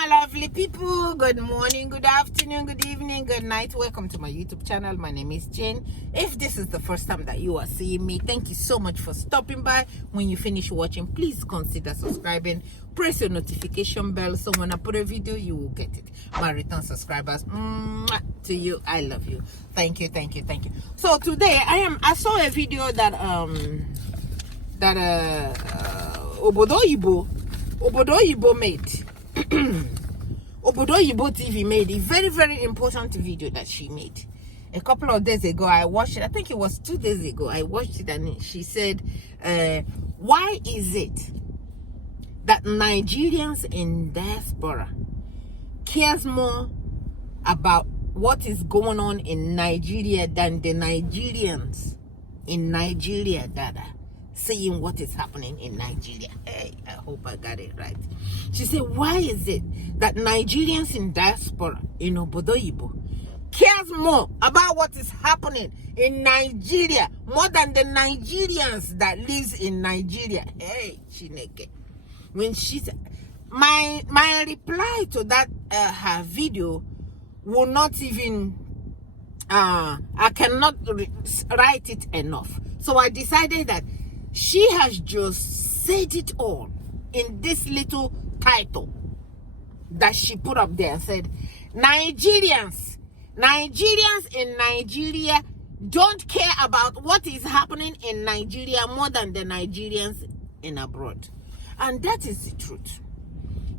my lovely people. Good morning, good afternoon, good evening, good night. Welcome to my YouTube channel. My name is Jane. If this is the first time that you are seeing me, thank you so much for stopping by. When you finish watching, please consider subscribing. Press your notification bell so when I put a video, you will get it. My return subscribers, to you, I love you. Thank you, thank you, thank you. So today I saw a video that OBodo made. OBodo TV made a very, very important video that she made. A couple of days ago, I watched it. I think it was 2 days ago. I watched it and she said, why is it that Nigerians in diaspora cares more about what is going on in Nigeria than the Nigerians in Nigeria that are seeing what is happening in Nigeria? Hey, I hope I got it right. She said, why is it that Nigerians in diaspora in OBodo cares more about what is happening in Nigeria more than the Nigerians that lives in Nigeria? Hey, Chineke. When she said, my reply to that her video will not even I cannot write it enough. So I decided that she has just said it all in this little title that she put up there and said, Nigerians in Nigeria don't care about what is happening in Nigeria more than the Nigerians in abroad. And that is the truth.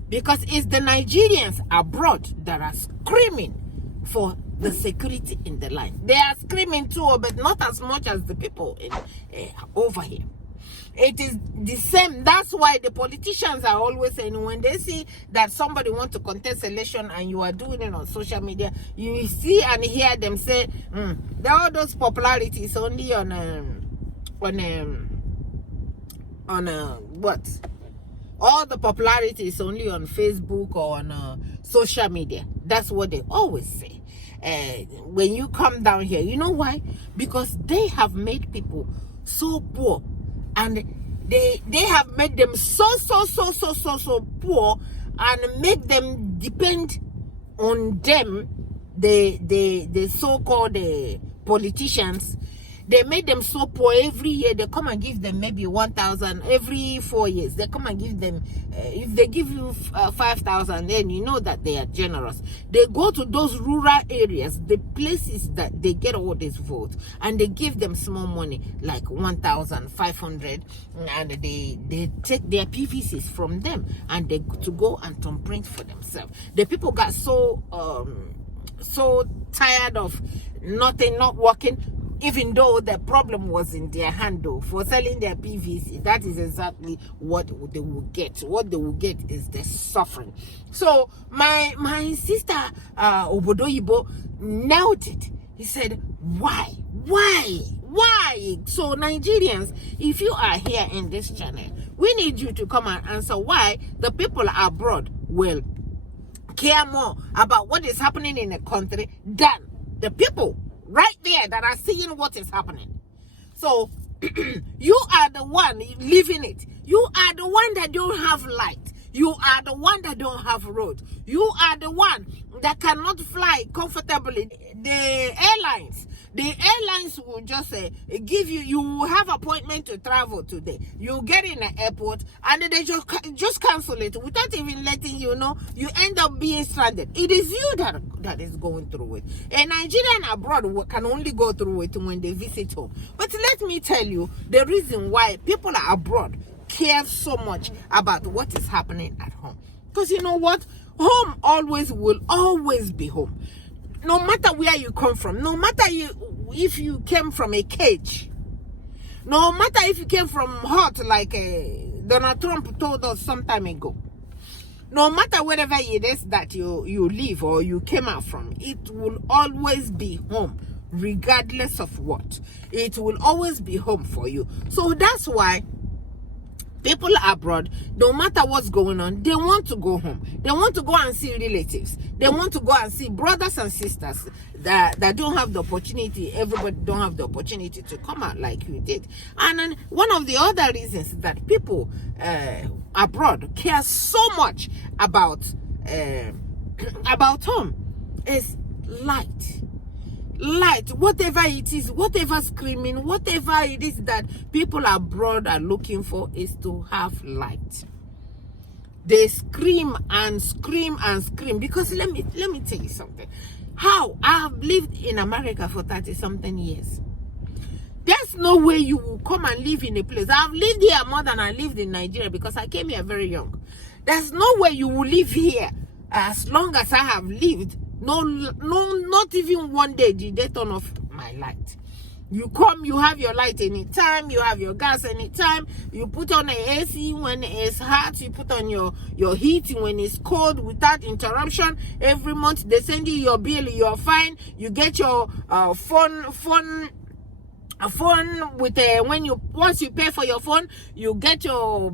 Because it's the Nigerians abroad that are screaming for the security in the line. They are screaming too, but not as much as the people in, over here. It is the same. That's why the politicians are always saying, when they see that somebody wants to contest election and you are doing it on social media, you see and hear them say, all those popularities only on what? All the popularity is only on Facebook or on social media. That's what they always say. When you come down here, you know why? Because they have made people so poor, and they have made them so poor, and make them depend on them, the so-called politicians. They made them so poor. Every year they come and give them maybe 1,000. Every 4 years they come and give them, if they give you 5,000, then you know that they are generous. They go to those rural areas, the places that they get all these votes, and they give them small money like 1,500, and they take their PVCs from them and they to go and thumbprint for themselves. The people got so tired of nothing not working. Even though the problem was in their hand, though, for selling their PVC, that is exactly what they will get. What they will get is the suffering. So my sister OBodo nailed it. He said, why? So Nigerians, if you are here in this channel, we need you to come and answer why the people abroad will care more about what is happening in the country than the people right there that are seeing what is happening. So you are the one living it. You are the one that don't have light. You are the one that don't have road. You are the one that cannot fly comfortably. The airlines will just give you, you will have appointment to travel today. You get in the airport and they just cancel it without even letting you know. You end up being stranded. It is you that is going through it. A Nigerian abroad can only go through it when they visit home. But let me tell you the reason why people are abroad care so much about what is happening at home. Because you know what? Home will always be home. No matter where you come from, no matter if you came from a cage, no matter if you came from hot like Donald Trump told us some time ago, no matter wherever it is that you live or you came out from, it will always be home, regardless of what. It will always be home for you. So that's why people abroad, no matter what's going on, they want to go home. They want to go and see relatives. They want to go and see brothers and sisters that don't have the opportunity. Everybody don't have the opportunity to come out like you did. And then one of the other reasons that people abroad care so much about about home is light. Light, whatever it is, whatever screaming, whatever it is that people abroad are looking for, is to have light. They scream and scream and scream, because let me tell you something. How I have lived in America for 30-something years. There's no way you will come and live in a place. I've lived here more than I lived in Nigeria, because I came here very young. There's no way you will live here as long as I have lived. No, not even one day did they turn off my light. You come, you have your light anytime, you have your gas anytime, you put on the AC when it's hot, you put on your heat when it's cold without interruption. Every month they send you your bill, you're fine. You get your phone with once you pay for your phone, you get your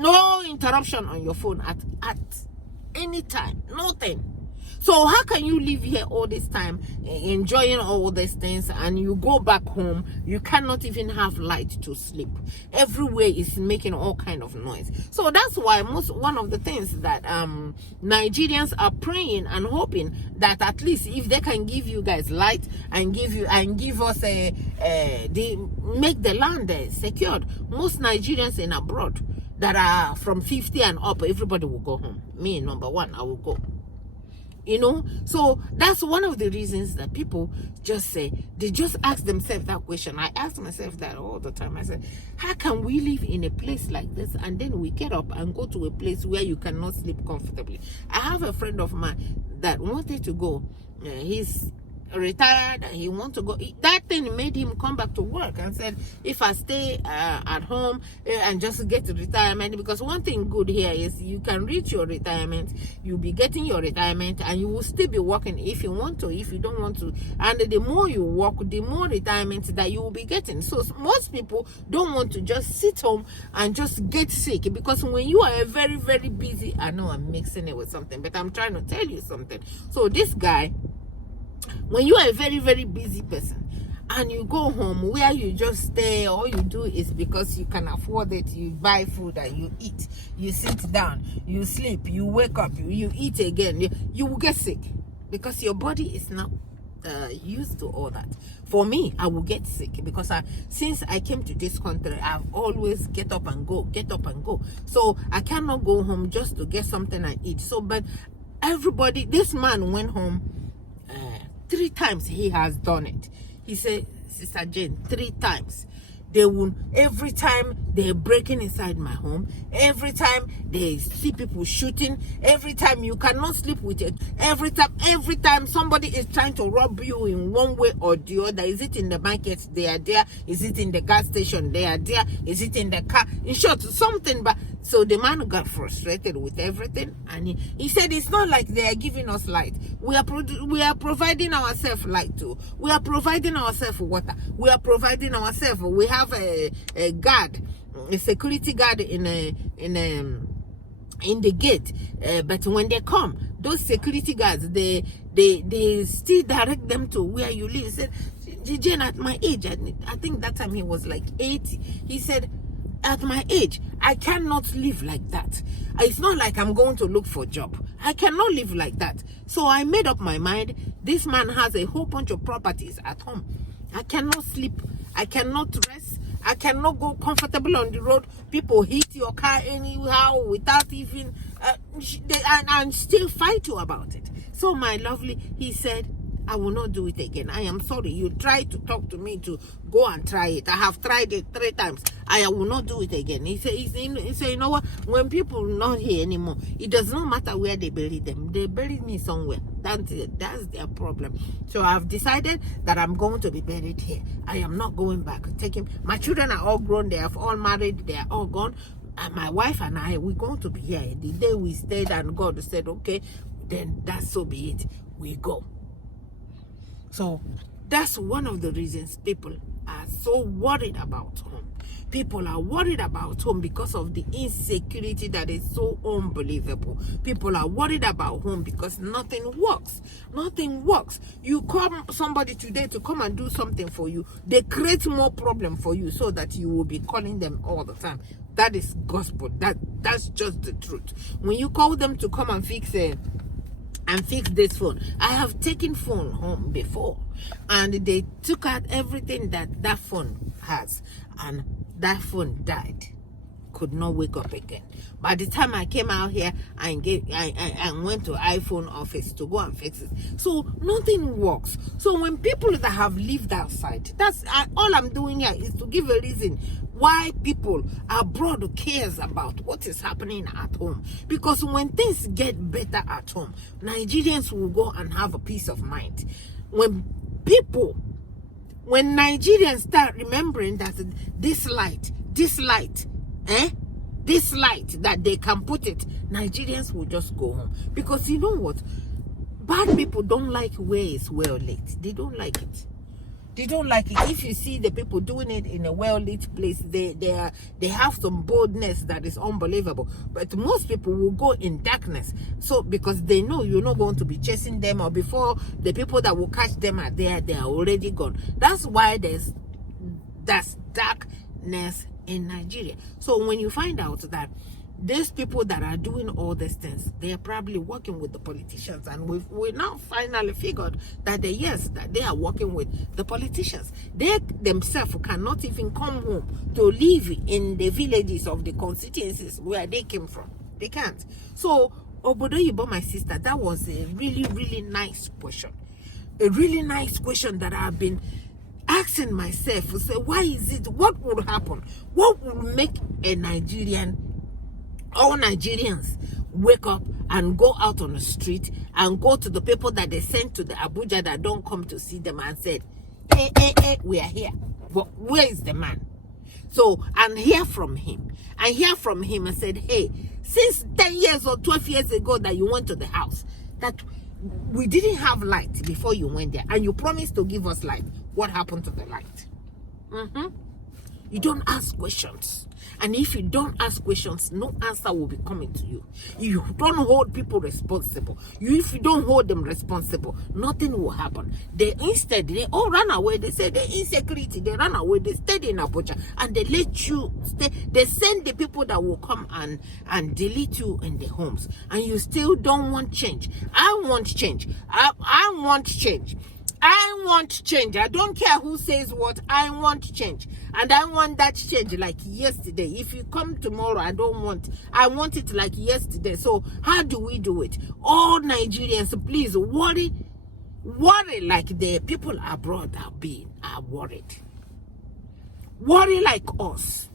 no interruption on your phone at any time, nothing. So how can you live here all this time enjoying all these things, and you go back home, you cannot even have light to sleep? Everywhere is making all kind of noise. So that's why one of the things that Nigerians are praying and hoping that at least if they can give you guys light and give us they make the land secured. Most Nigerians in abroad that are from 50 and up, everybody will go home. Me, number one, I will go. You know, so that's one of the reasons that people just say, they just ask themselves that question. I ask myself that all the time. I said, how can we live in a place like this and then we get up and go to a place where you cannot sleep comfortably? I have a friend of mine that wanted to go. He's retired, he want to go. That thing made him come back to work and said, if I stay at home and just get to retirement, because one thing good here is you can reach your retirement, you'll be getting your retirement, and you will still be working if you want to, if you don't want to. And the more you work, the more retirement that you will be getting. So most people don't want to just sit home and just get sick, because when you are a very, very busy, I know I'm mixing it with something, but I'm trying to tell you something. So this guy, when you are a very, very busy person and you go home where you just stay, all you do is because you can afford it, you buy food and you eat, you sit down, you sleep, you wake up, you eat again, you will get sick because your body is not used to all that. For me, I will get sick because since I came to this country, I've always get up and go. So I cannot go home just to get something I eat. So, but everybody, this man went home 3 times. He has done it. He said, Sister Jane, 3 times. They will, every time they're breaking inside my home, every time they see people shooting, every time you cannot sleep with it, every time somebody is trying to rob you in one way or the other. Is it in the market? They are there. Is it in the gas station? They are there. Is it in the car? In short, something. But so the man got frustrated with everything, and he said, it's not like they are giving us light. We are providing ourselves light too. We are providing ourselves water. We are providing ourselves. We have a guard, a security guard in the gate. But when they come, those security guards, they still direct them to where you live. He said, Jane, at my age, I think that time he was like 80. He said, at my age, I cannot live like that. It's not like I'm going to look for a job. I cannot live like that. So I made up my mind. This man has a whole bunch of properties at home. I cannot sleep. I cannot rest. I cannot go comfortable on the road. People hit your car anyhow without even and still fight you about it. So my lovely, he said, I will not do it again. I am sorry. You tried to talk to me to go and try it. I have tried it 3 times. I will not do it again. He said, you know what? When people are not here anymore, it does not matter where they bury them. They buried me somewhere. That's their problem. So I've decided that I'm going to be buried here. I am not going back. My children are all grown. They have all married. They are all gone. And my wife and I, we're going to be here. The day we stayed and God said, okay, then that's so be it. We go. So that's one of the reasons people are so worried about home. People are worried about home because of the insecurity that is so unbelievable. People are worried about home because nothing works. Nothing works. You call somebody today to come and do something for you, they create more problem for you so that you will be calling them all the time. That is gospel. That's just the truth. When you call them to come and fix this phone. I have taken phone home before, and they took out everything that phone has, and that phone died. Could not wake up again. By the time I came out here, I went to iPhone office to go and fix it. So nothing works. So when people that have lived outside, that's all I'm doing here is to give a reason why people abroad cares about what is happening at home. Because when things get better at home, Nigerians will go and have a peace of mind. When Nigerians start remembering that this light that they can put it, Nigerians will just go home. Because you know what? Bad people don't like where it's well lit. They don't like it. They don't like it. If you see the people doing it in a well-lit place, they have some boldness that is unbelievable. But most people will go in darkness. So because they know you're not going to be chasing them, or before the people that will catch them are there, they are already gone. That's why there's darkness in Nigeria. So when you find out that these people that are doing all these things, they are probably working with the politicians, and we now finally figured that they are working with the politicians. They themselves cannot even come home to live in the villages of the constituencies where they came from. They can't. So OBodo, my sister, that was a really, really nice question. A really nice question that I've been asking myself to say, why is it? What would happen? What would make all Nigerians wake up and go out on the street and go to the people that they sent to the Abuja that don't come to see them and said, hey, we are here. But where is the man? So, and hear from him. And said, hey, since 10 years or 12 years ago that you went to the house, that we didn't have light before you went there, and you promised to give us light. What happened to the light? You don't ask questions. And if you don't ask questions, no answer will be coming to you. You don't hold people responsible. If you don't hold them responsible, nothing will happen. Instead, they all run away. They say they're insecurity. They run away. They stay in Abuja, and they let you stay. They send the people that will come and delete you in the homes. And you still don't want change. I want change. I want change. I want change. I don't care who says what. I want change. And I want that change like yesterday. If you come tomorrow, I want it like yesterday. So how do we do it? All Nigerians, please worry like the people abroad are worried. Worry like us.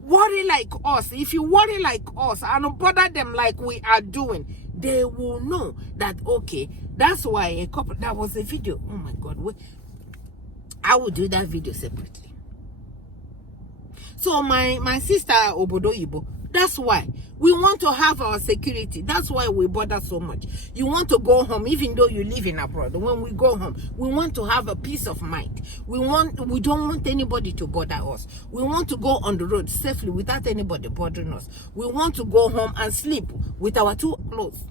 Worry like us. If you worry like us and bother them like we are doing, they will know that, okay, that's why that was a video. Oh my God. I will do that video separately. So my sister OBodo, that's why we want to have our security. That's why we bother so much. You want to go home, even though you live in abroad. When we go home, we want to have a peace of mind. We don't want anybody to bother us. We want to go on the road safely without anybody bothering us. We want to go home and sleep with our two clothes.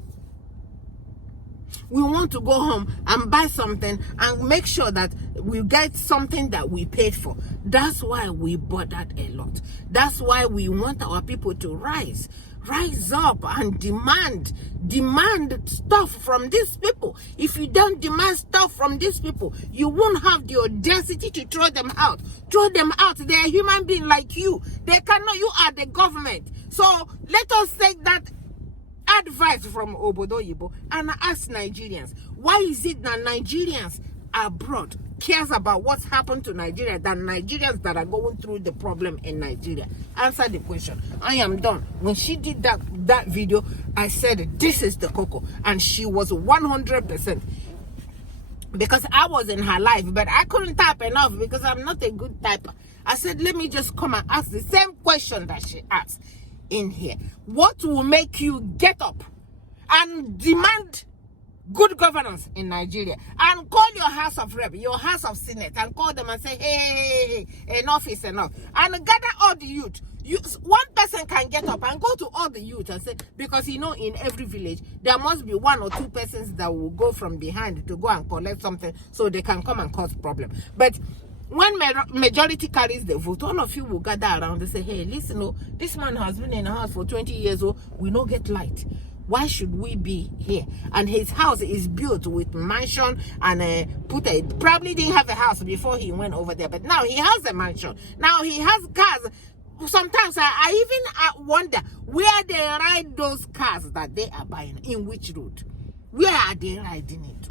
We want to go home and buy something and make sure that we get something that we paid for. That's why we bothered a lot. That's why we want our people to rise up and demand stuff from these people. If you don't demand stuff from these people, you won't have the audacity to throw them out. Throw them out. They are human beings like you. They cannot. You are the government. So let us take that advice from OBodo and ask Nigerians, why is it that Nigerians abroad cares about what's happened to Nigeria than Nigerians that are going through the problem in Nigeria? Answer the question. I am done. When she did that video, I said this is the cocoa, and she was 100%, because I was in her life, but I couldn't type enough because I'm not a good typer. I said, let me just come and ask the same question that she asked in here. What will make you get up and demand good governance in Nigeria, and call your House of Rep, your House of Senate, and call them and say, hey, enough is enough. And gather all the youth. One person can get up and go to all the youth and say, because in every village, there must be 1 or 2 persons that will go from behind to go and collect something so they can come and cause problem. But when majority carries the vote, all of you will gather around and say, hey, listen, this man has been in the house for 20 years, we don't get light. Why should we be here? And his house is built with mansion and probably didn't have a house before he went over there, but now he has a mansion. Now he has cars. Sometimes I even wonder where they ride those cars that they are buying, in which road. Where are they riding it?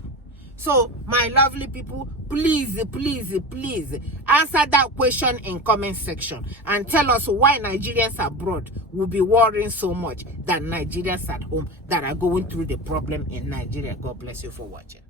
So, my lovely people, please answer that question in comment section and tell us why Nigerians abroad will be worrying so much than Nigerians at home that are going through the problem in Nigeria. God bless you for watching.